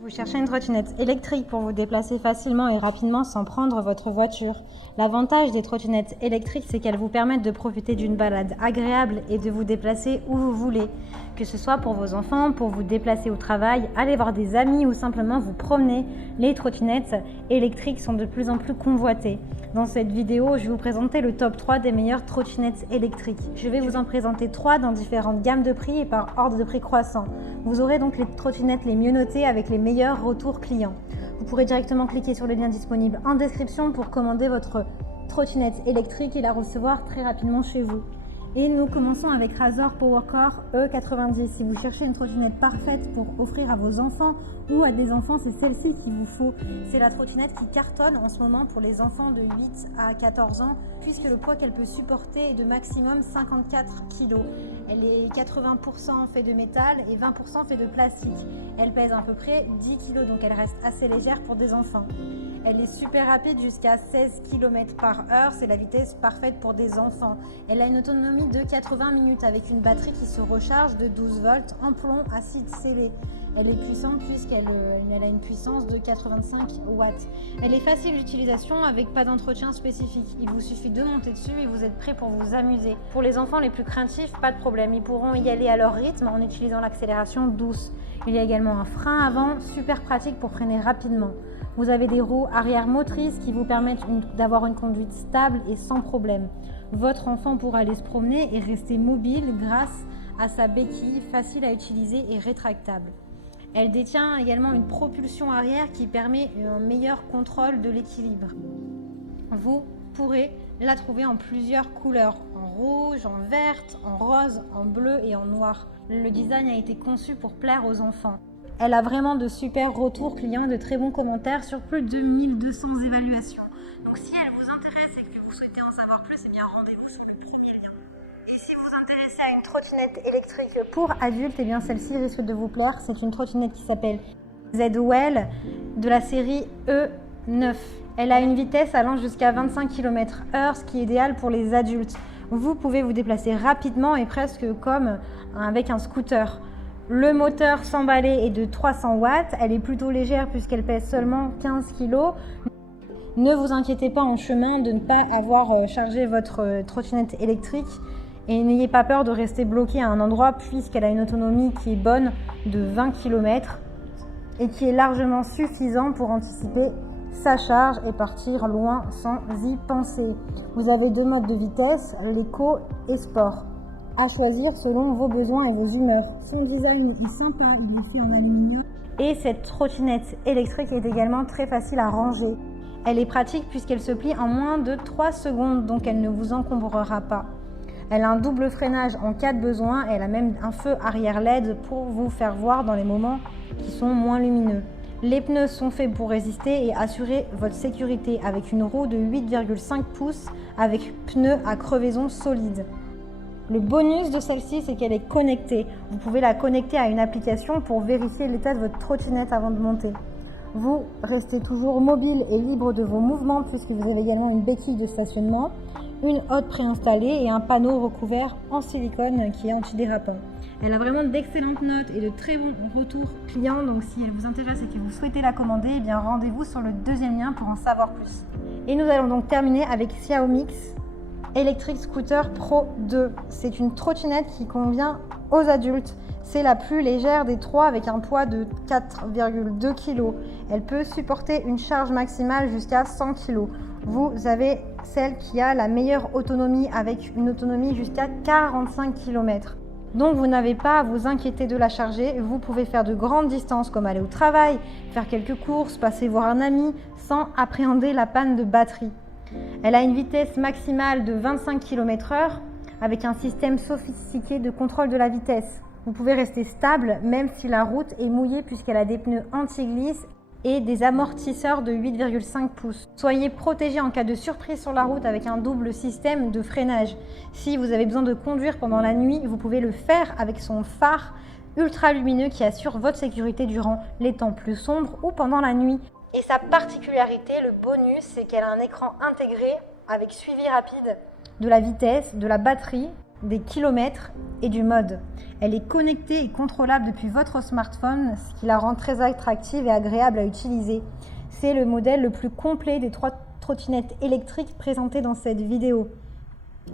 Vous cherchez une trottinette électrique pour vous déplacer facilement et rapidement sans prendre votre voiture. L'avantage des trottinettes électriques, c'est qu'elles vous permettent de profiter d'une balade agréable et de vous déplacer où vous voulez. Que ce soit pour vos enfants, pour vous déplacer au travail, aller voir des amis ou simplement vous promener, les trottinettes électriques sont de plus en plus convoitées. Dans cette vidéo, je vais vous présenter le top 3 des meilleures trottinettes électriques. Je vais vous en présenter 3 dans différentes gammes de prix et par ordre de prix croissant. Vous aurez donc les trottinettes les mieux notées avec les meilleurs retours clients. Vous pourrez directement cliquer sur le lien disponible en description pour commander votre trottinette électrique et la recevoir très rapidement chez vous. Et nous commençons avec Razor Powercore E90. Si vous cherchez une trottinette parfaite pour offrir à vos enfants ou à des enfants, c'est celle-ci qu'il vous faut. C'est la trottinette qui cartonne en ce moment pour les enfants de 8 à 14 ans, puisque le poids qu'elle peut supporter est de maximum 54 kg. Elle est 80% fait de métal et 20% fait de plastique. Elle pèse à peu près 10 kg, donc elle reste assez légère pour des enfants. Elle est super rapide jusqu'à 16 km/h, c'est la vitesse parfaite pour des enfants. Elle a une autonomie de 80 minutes avec une batterie qui se recharge de 12 volts en plomb acide scellé. Elle est puissante puisqu'elle a une puissance de 85 watts. Elle est facile d'utilisation avec pas d'entretien spécifique. Il vous suffit de monter dessus et vous êtes prêt pour vous amuser. Pour les enfants les plus craintifs, pas de problème. Ils pourront y aller à leur rythme en utilisant l'accélération douce. Il y a également un frein avant, super pratique pour freiner rapidement. Vous avez des roues arrière motrices qui vous permettent d'avoir une conduite stable et sans problème. Votre enfant pourra aller se promener et rester mobile grâce à sa béquille facile à utiliser et rétractable. Elle détient également une propulsion arrière qui permet un meilleur contrôle de l'équilibre. Vous pourrez la trouver en plusieurs couleurs, en rouge, en verte, en rose, en bleu et en noir. Le design a été conçu pour plaire aux enfants. Elle a vraiment de super retours clients, de très bons commentaires sur plus de 1200 évaluations. Donc si elle vous intéresse et que vous souhaitez en savoir plus, eh bien rendez-vous sur le premier lien. Et si vous vous intéressez à une trottinette électrique pour adultes, eh bien celle-ci risque de vous plaire. C'est une trottinette qui s'appelle Z-Well de la série E9. Elle a une vitesse allant jusqu'à 25 km/h, ce qui est idéal pour les adultes. Vous pouvez vous déplacer rapidement et presque comme avec un scooter. Le moteur sans balai est de 300 watts. Elle est plutôt légère puisqu'elle pèse seulement 15 kg. Ne vous inquiétez pas en chemin de ne pas avoir chargé votre trottinette électrique et n'ayez pas peur de rester bloqué à un endroit puisqu'elle a une autonomie qui est bonne de 20 km et qui est largement suffisant pour anticiper sa charge et partir loin sans y penser. Vous avez 2 modes de vitesse, l'éco et sport, à choisir selon vos besoins et vos humeurs. Son design est sympa, il est fait en aluminium. Et cette trottinette électrique est également très facile à ranger. Elle est pratique puisqu'elle se plie en moins de 3 secondes, donc elle ne vous encombrera pas. Elle a un double freinage en cas de besoin. Elle a même un feu arrière LED pour vous faire voir dans les moments qui sont moins lumineux. Les pneus sont faits pour résister et assurer votre sécurité avec une roue de 8,5 pouces avec pneus à crevaison solide. Le bonus de celle-ci, c'est qu'elle est connectée. Vous pouvez la connecter à une application pour vérifier l'état de votre trottinette avant de monter. Vous restez toujours mobile et libre de vos mouvements puisque vous avez également une béquille de stationnement, une hotte préinstallée et un panneau recouvert en silicone qui est antidérapant. Elle a vraiment d'excellentes notes et de très bons retours clients, donc si elle vous intéresse et que vous souhaitez la commander, eh bien rendez-vous sur le deuxième lien pour en savoir plus. Et nous allons donc terminer avec Xiaomi Electric Scooter Pro 2. C'est une trottinette qui convient aux adultes. C'est la plus légère des 3 avec un poids de 4,2 kg. Elle peut supporter une charge maximale jusqu'à 100 kg. Vous avez celle qui a la meilleure autonomie avec une autonomie jusqu'à 45 km. Donc vous n'avez pas à vous inquiéter de la charger. Vous pouvez faire de grandes distances comme aller au travail, faire quelques courses, passer voir un ami sans appréhender la panne de batterie. Elle a une vitesse maximale de 25 km/h avec un système sophistiqué de contrôle de la vitesse. Vous pouvez rester stable même si la route est mouillée puisqu'elle a des pneus anti-glisse et des amortisseurs de 8,5 pouces. Soyez protégé en cas de surprise sur la route avec un double système de freinage. Si vous avez besoin de conduire pendant la nuit, vous pouvez le faire avec son phare ultra lumineux qui assure votre sécurité durant les temps plus sombres ou pendant la nuit. Et sa particularité, le bonus, c'est qu'elle a un écran intégré avec suivi rapide de la vitesse, de la batterie, des kilomètres et du mode. Elle est connectée et contrôlable depuis votre smartphone, ce qui la rend très attractive et agréable à utiliser. C'est le modèle le plus complet des 3 trottinettes électriques présentées dans cette vidéo.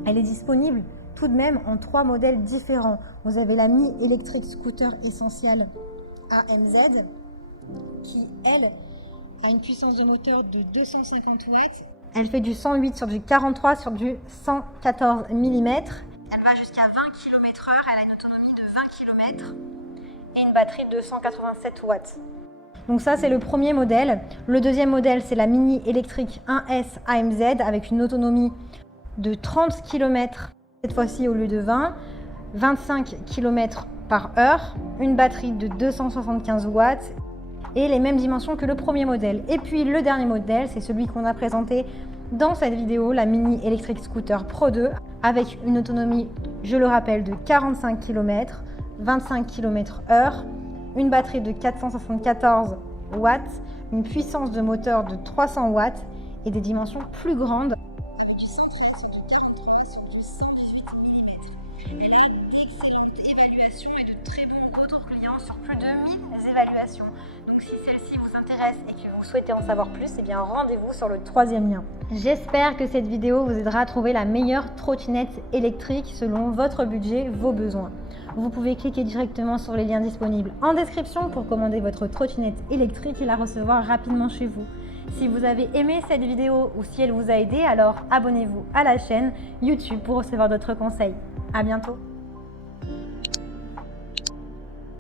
Elle est disponible tout de même en 3 modèles différents. Vous avez la Mi Electric Scooter Essential AMZ qui, elle, a une puissance de moteur de 250 watts. Elle fait du 108 sur du 43 sur du 114 mm. Elle va jusqu'à 20 km/h, elle a une autonomie de 20 km et une batterie de 187 watts. Donc ça, c'est le premier modèle. Le deuxième modèle, c'est la Mini Electric 1S AMZ avec une autonomie de 30 km, cette fois-ci au lieu de 20, 25 km/h, une batterie de 275 watts et les mêmes dimensions que le premier modèle. Et puis le dernier modèle, c'est celui qu'on a présenté dans cette vidéo, la Mini Electric Scooter Pro 2, avec une autonomie, je le rappelle, de 45 km, 25 km/h, une batterie de 474 watts, une puissance de moteur de 300 watts et des dimensions plus grandes. Elle a une excellente évaluation et de très bons retours clients sur plus de 1000 évaluations. Donc si celle-ci vous intéresse et que vous souhaitez en savoir plus, eh bien rendez-vous sur le 3e lien. J'espère que cette vidéo vous aidera à trouver la meilleure trottinette électrique selon votre budget, vos besoins. Vous pouvez cliquer directement sur les liens disponibles en description pour commander votre trottinette électrique et la recevoir rapidement chez vous. Si vous avez aimé cette vidéo ou si elle vous a aidé, alors abonnez-vous à la chaîne YouTube pour recevoir d'autres conseils. À bientôt.